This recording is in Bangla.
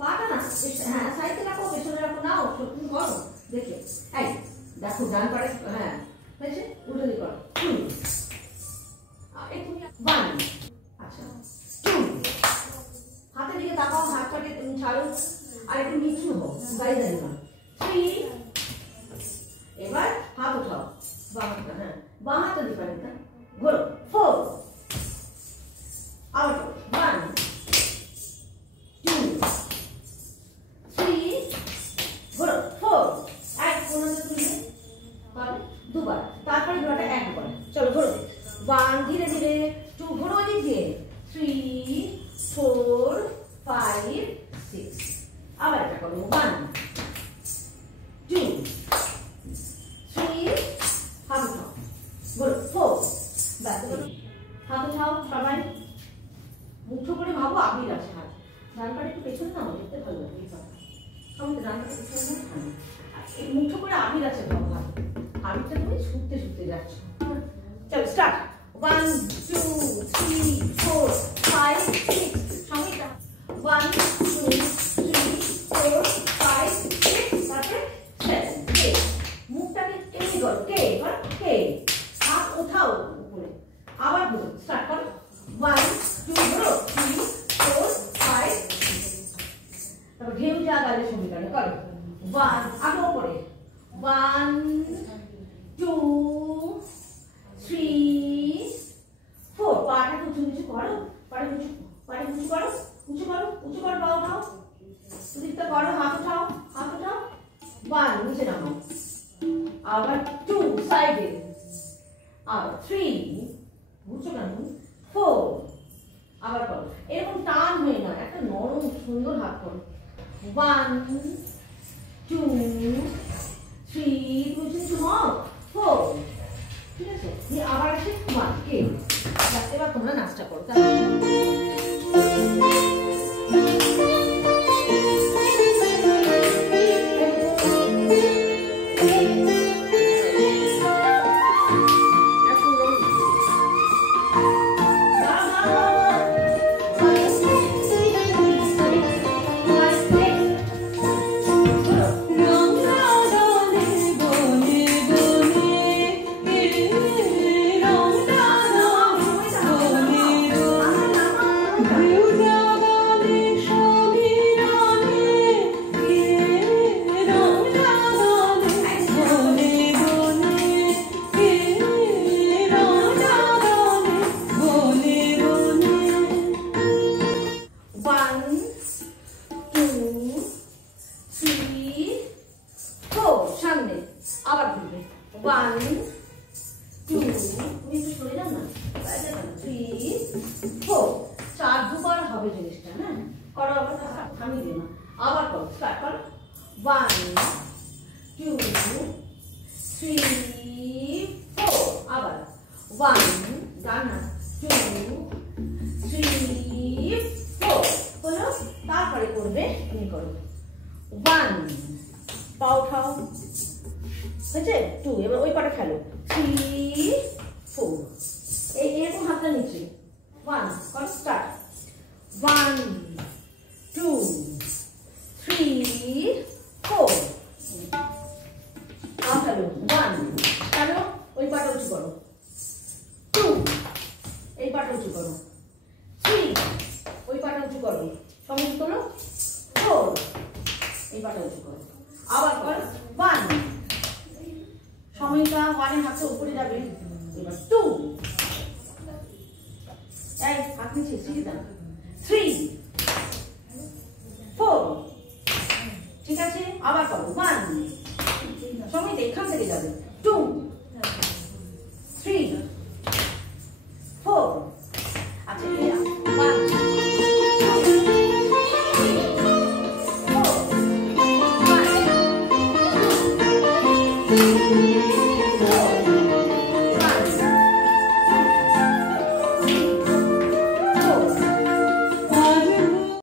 পাটা না হ্যাঁ সাইডে রাখো, পেছনে রাখো, নাও তুমি করো দেখে। এই দেখো ডান পাড়ে হ্যাঁ হয়েছে, উল্টো দিকে করো। ওয়ান, আচ্ছা টু, হাতের দিকে তাকাও, হাতটাকে তুমি ছাড়ো আর একটু নিচু হও, দাঁড়িয়ে দাঁড়িয়ে না। থ্রি, এবার হাত উঠাও বাঁ হাতটা, হ্যাঁ বাঁ হাতটা দিকে না ঘোরো। ফোর, আবার ওয়ান, টু, থ্রি, ঘোরো। ফোর, এক কোনটা তুলবে পারবে দুবার, তারপরে ঘোরাটা একবার। চলো ঘোরো। ওয়ান, ধীরে ধীরে, টু, ঘোরো ওদিক দিয়ে, থ্রি, ফোর, ফাইভ, সিক্স, আবার এটা করো। ওয়ান, টু, থ্রি, হাত উঠাও, ঘোরো। ফোর, ব্যাস হাত উঠাও সবাই, মুঠো করে ভাবো আবির আছে হাত, ডান পাড়ে একটু পেছনে নাও, দেখতে ভালো লাগে। সবাই ডান পাড়ে পেছনে নাও, এই মুঠো করে আবির আছে ভাবো, হাত আবিরটা তুমি ছুটতে ছুটতে যাচ্ছ। চলো start. One, two, three, four, five, six, সবাইটা one, two, three, four, five, six, তারপরে সেভেন, এইট। মুখটাকে এমনি করো, কে এবার কে, হাত ওঠাও উপরে, আবার ঘুরো। স্টার্ট করো। ওয়ান, টু, ঘুরো, থ্রি, ফোর, ফাইভ, তারপর ঢেউ যা গালে সমীকরণে করো। ওয়ান, আগে ওপরে, ওয়ান, টু, থ্রি, ফোর, পাটা উঁচু নিচু করো, পাটা উঁচু করো, উঁচু করো, উঁচু করো, পা উঠাও, দুদিকটা করো, হাত উঠাও, হাত উঠাও। ওয়ান, নিচে নামো, আবার টু, সাইডে, আবার থ্রি, বুঝছো কেন, ফোর, আবার করো। এরকম টান হয়ে না, একটা নরম সুন্দর হাত করো। ওয়ান, টু, থ্রি, বুঝছো হও, ফোর, ঠিক আছে। দিয়ে আবার আসে ওয়ান, কে, এবার তোমরা নাচটা করো। টু, এবার ওই পাটা খেলো, থ্রি, ফোর, এই এরকম হাতটা নিচে, ওয়ান, কর start. One, two, three, four, খেলো। ওয়ান, খেলো, ওই পাটা উঁচু করো। টু, এই পাটা উঁচু করো। থ্রি, ওই পাটা উঁচু করো, সঙ্গে করো। ফোর, এই পাটা উঁচু করো, আবার কর। ওয়ান, সময়টা ওয়ানের হাতটা উপরে যাবে। এবার টু, এই হাত নিচে শিখে দাও। থ্রি, ফোর, ঠিক আছে, আবার করো। ওয়ান, সময়টা এখান থেকে যাবে। টু, থ্রি, ফোর, আচ্ছা ওয়ান, Thank you.